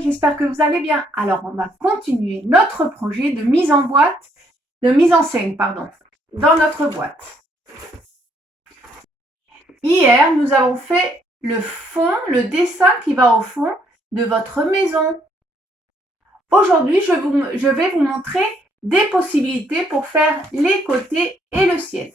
j'espère que vous allez bien. Alors, on va continuer notre projet de mise en scène, dans notre boîte. Hier, nous avons fait le fond, le dessin qui va au fond de votre maison. Aujourd'hui, je vais vous montrer des possibilités pour faire les côtés et le ciel.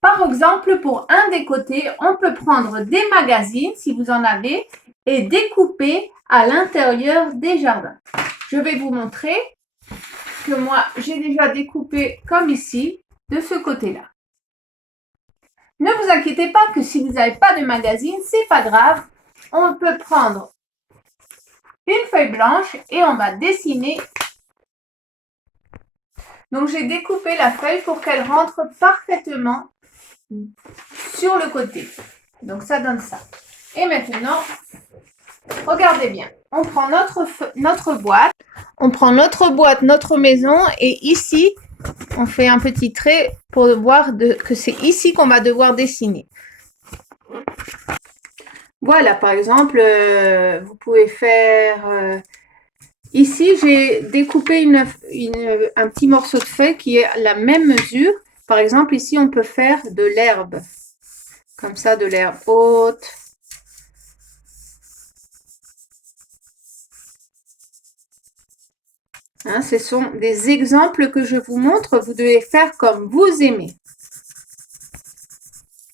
Par exemple, pour un des côtés, on peut prendre des magazines, si vous en avez, et découper à l'intérieur des jardins. Je vais vous montrer que moi, j'ai déjà découpé comme ici, de ce côté-là. Ne vous inquiétez pas que si vous n'avez pas de magazine, c'est pas grave. On peut prendre une feuille blanche et on va dessiner. Donc, j'ai découpé la feuille pour qu'elle rentre parfaitement sur le côté. Donc, ça donne ça. Et maintenant, regardez bien. On prend notre boîte. On prend notre boîte, notre maison. Et ici, on fait un petit trait pour voir que c'est ici qu'on va devoir dessiner. Voilà, par exemple, vous pouvez faire... ici, j'ai découpé un petit morceau de feuille qui est la même mesure. Par exemple, ici, on peut faire de l'herbe. Comme ça, de l'herbe haute. Hein, ce sont des exemples que je vous montre. Vous devez faire comme vous aimez.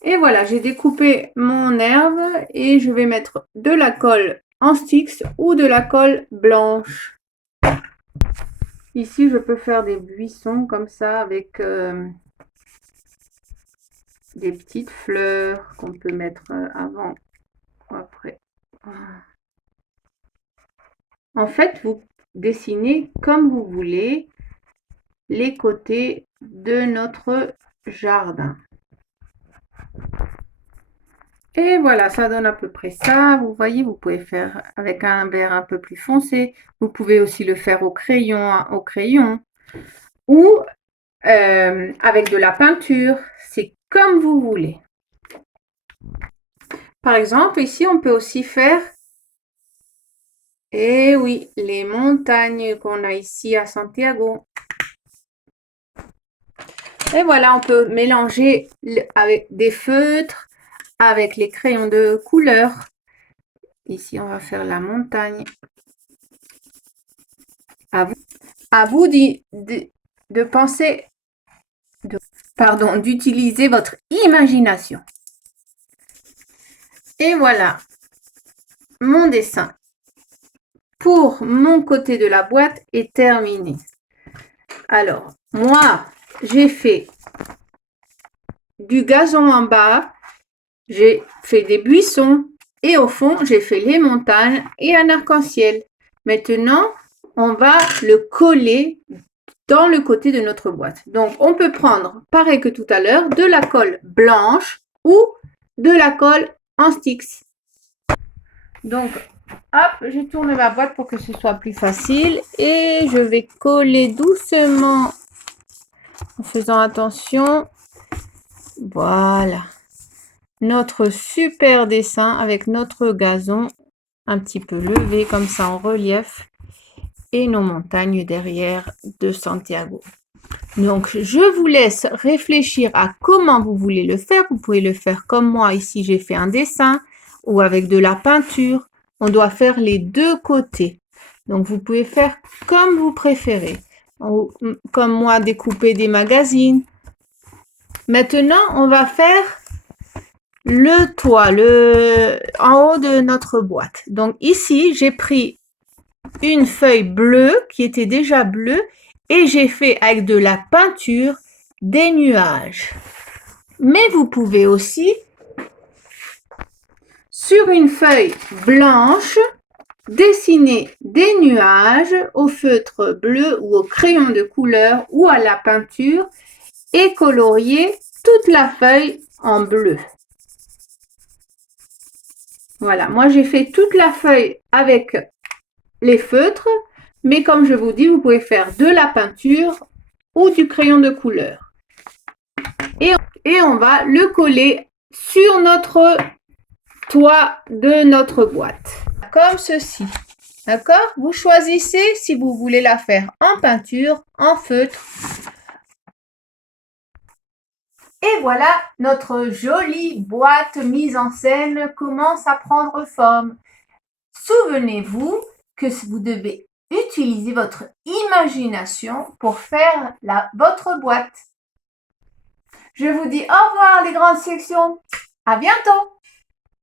Et voilà, j'ai découpé mon herbe et je vais mettre de la colle en sticks ou de la colle blanche. Ici, je peux faire des buissons comme ça avec des petites fleurs qu'on peut mettre avant ou après. En fait, vous dessinez comme vous voulez les côtés de notre jardin. Et voilà, ça donne à peu près ça. Vous voyez, vous pouvez faire avec un vert un peu plus foncé. Vous pouvez aussi le faire au crayon ou avec de la peinture. C'est comme vous voulez. Par exemple, ici, on peut aussi faire, eh oui, les montagnes qu'on a ici à Santiago. Et voilà, on peut mélanger avec des feutres, avec les crayons de couleur. Ici, on va faire la montagne. À vous de penser, d'utiliser votre imagination. Et voilà, mon dessin pour mon côté de la boîte est terminé. Alors, moi, j'ai fait du gazon en bas, j'ai fait des buissons et au fond, j'ai fait les montagnes et un arc-en-ciel. Maintenant, on va le coller dans le côté de notre boîte. Donc, on peut prendre, pareil que tout à l'heure, de la colle blanche ou de la colle en sticks. Donc, hop, je tourne ma boîte pour que ce soit plus facile et je vais coller doucement en faisant attention. Voilà. Notre super dessin avec notre gazon un petit peu levé comme ça en relief et nos montagnes derrière de Santiago. Donc, je vous laisse réfléchir à comment vous voulez le faire. Vous pouvez le faire comme moi. Ici, j'ai fait un dessin ou avec de la peinture. On doit faire les deux côtés. Donc, vous pouvez faire comme vous préférez. Comme moi, découper des magazines. Maintenant, on va faire le toit, en haut de notre boîte. Donc, ici, j'ai pris une feuille bleue qui était déjà bleue et j'ai fait avec de la peinture des nuages. Mais vous pouvez aussi, sur une feuille blanche, dessiner des nuages au feutre bleu ou au crayon de couleur ou à la peinture et colorier toute la feuille en bleu. Voilà, moi j'ai fait toute la feuille avec les feutres, mais comme je vous dis, vous pouvez faire de la peinture ou du crayon de couleur. Et on va le coller sur notre toit de notre boîte, comme ceci. D'accord? Vous choisissez si vous voulez la faire en peinture, en feutre. Et voilà, notre jolie boîte mise en scène commence à prendre forme. Souvenez-vous que vous devez utiliser votre imagination pour faire votre boîte. Je vous dis au revoir les grandes sections. À bientôt!